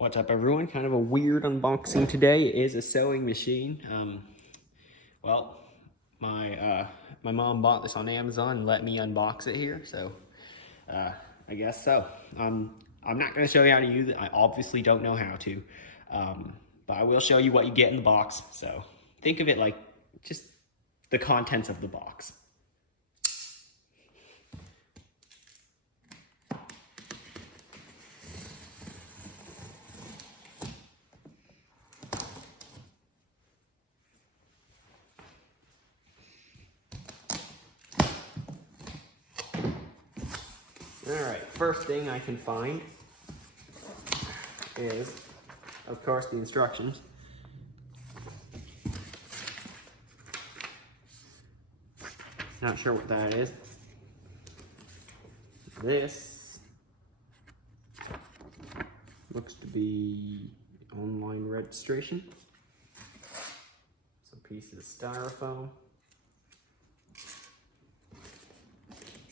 What's up, everyone? Kind of a weird unboxing today. It is a sewing machine. Well, my mom bought this on Amazon and let me unbox it here, so I guess so. I'm not going to show you how to use it. I obviously don't know how to, but I will show you what you get in the box. So think of it like just the contents of the box. Alright, first thing I can find is, of course, the instructions. Not sure what that is. This looks to be online registration. Some pieces of styrofoam.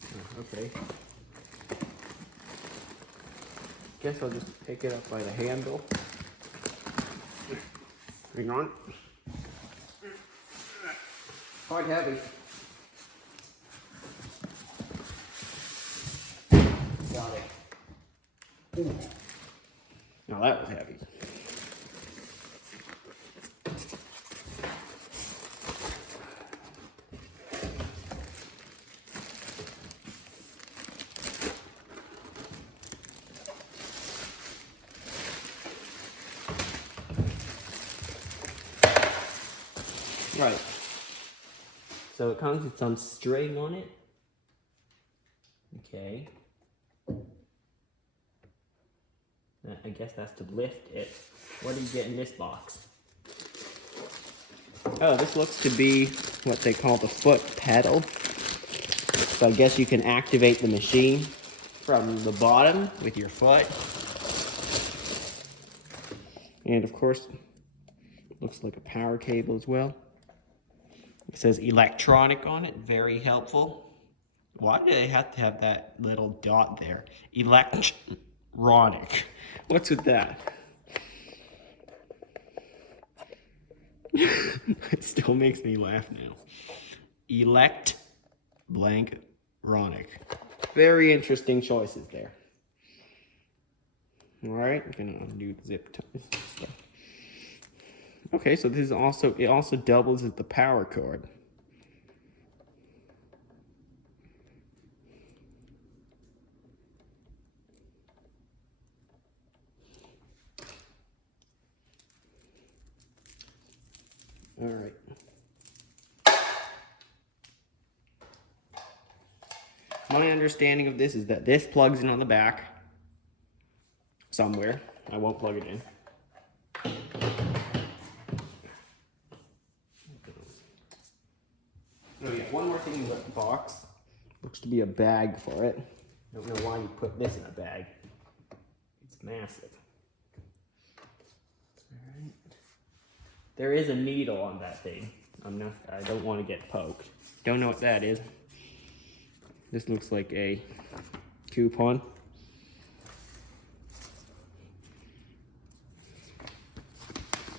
Oh, okay. Guess I'll just pick it up by the handle. Hang on. Quite heavy. Got it. Ooh. Now that was heavy. Right. So it comes with some string on it. Okay. I guess that's to lift it. What do you get in this box? Oh, this looks to be what they call the foot pedal. So I guess you can activate the machine from the bottom with your foot. And of course, looks like a power cable as well. It says electronic on it, very helpful. Why do they have to have that little dot there? Electronic. What's with that? It still makes me laugh now. Electronic. Very interesting choices there. Alright, I'm gonna undo the zip stuff. Okay, so this is it also doubles as the power cord. All right. My understanding of this is that this plugs in on the back somewhere. I won't plug it in. Oh yeah, one more thing in the box. Looks to be a bag for it. Don't know why you put this in a bag. It's massive. Alright. There is a needle on that thing. I don't want to get poked. Don't know what that is. This looks like a coupon.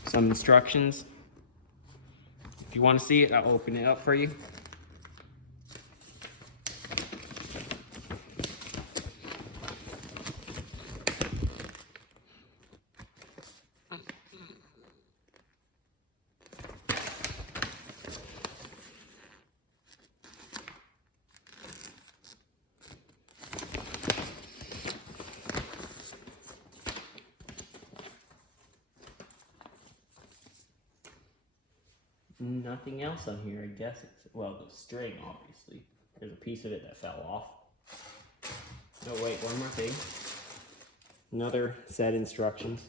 Some instructions. If you want to see it, I'll open it up for you. Nothing else on here, I guess. Well, the string, obviously. There's a piece of it that fell off. Oh, wait, one more thing. Another set instructions.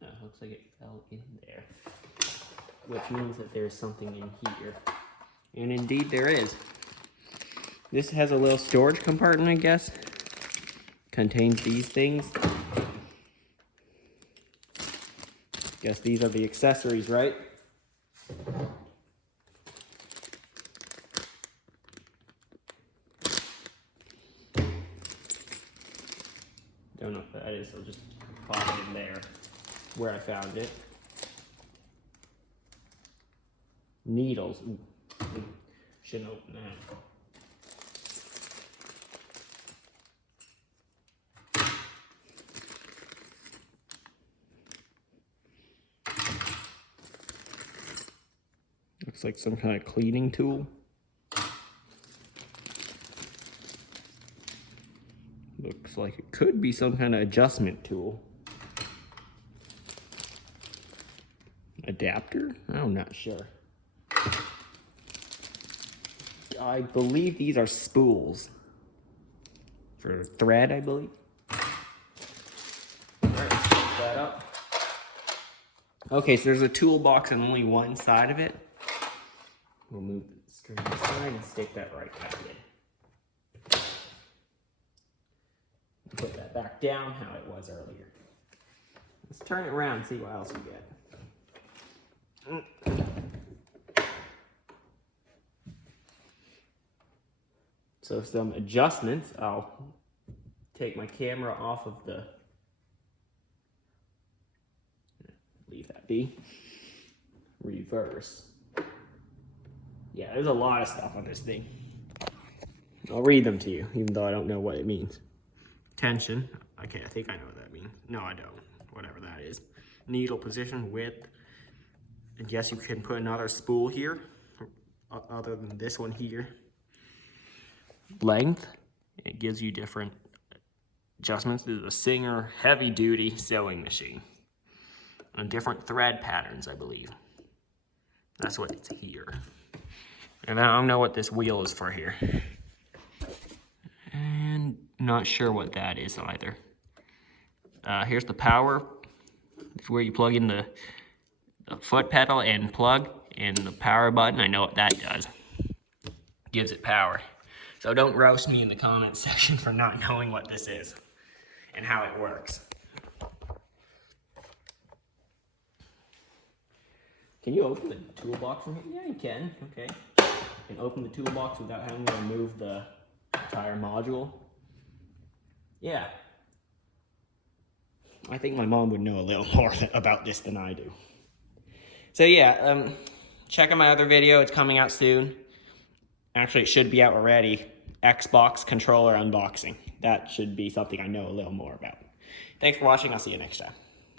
Looks like it fell in there. Which means that there's something in here. And indeed there is. This has a little storage compartment, I guess. Contains these things. Guess these are the accessories, right? Don't know what that is, so I'll just pop it in there where I found it. Needles. Ooh. Shouldn't open that. Looks like some kind of cleaning tool. Looks like it could be some kind of adjustment tool. Adapter? I'm not sure. I believe these are spools. For thread, I believe. Alright, let's pick that up. Okay, so there's a toolbox on only one side of it. We'll move the string aside and stick that right back in. Put that back down how it was earlier. Let's turn it around and see what else we get. So some adjustments. I'll take my camera off of the, leave that be. Reverse. Yeah, there's a lot of stuff on this thing. I'll read them to you, even though I don't know what it means. Tension. Okay, I think I know what that means. No, I don't. Whatever that is. Needle position, width. I guess you can put another spool here, other than this one here. Length. It gives you different adjustments. This is a Singer heavy-duty sewing machine. And different thread patterns, I believe. That's what it's here. And I don't know what this wheel is for here. And not sure what that is either. Here's the power. It's where you plug in the foot pedal and plug, and the power button. I know what that does. Gives it power. So don't roast me in the comments section for not knowing what this is and how it works. Can you open the toolbox from here? Yeah, you can. Okay. You can open the toolbox without having to remove the entire module. Yeah. I think my mom would know a little more about this than I do. So yeah, check out my other video. It's coming out soon. Actually, it should be out already. Xbox controller unboxing. That should be something I know a little more about. Thanks for watching. I'll see you next time.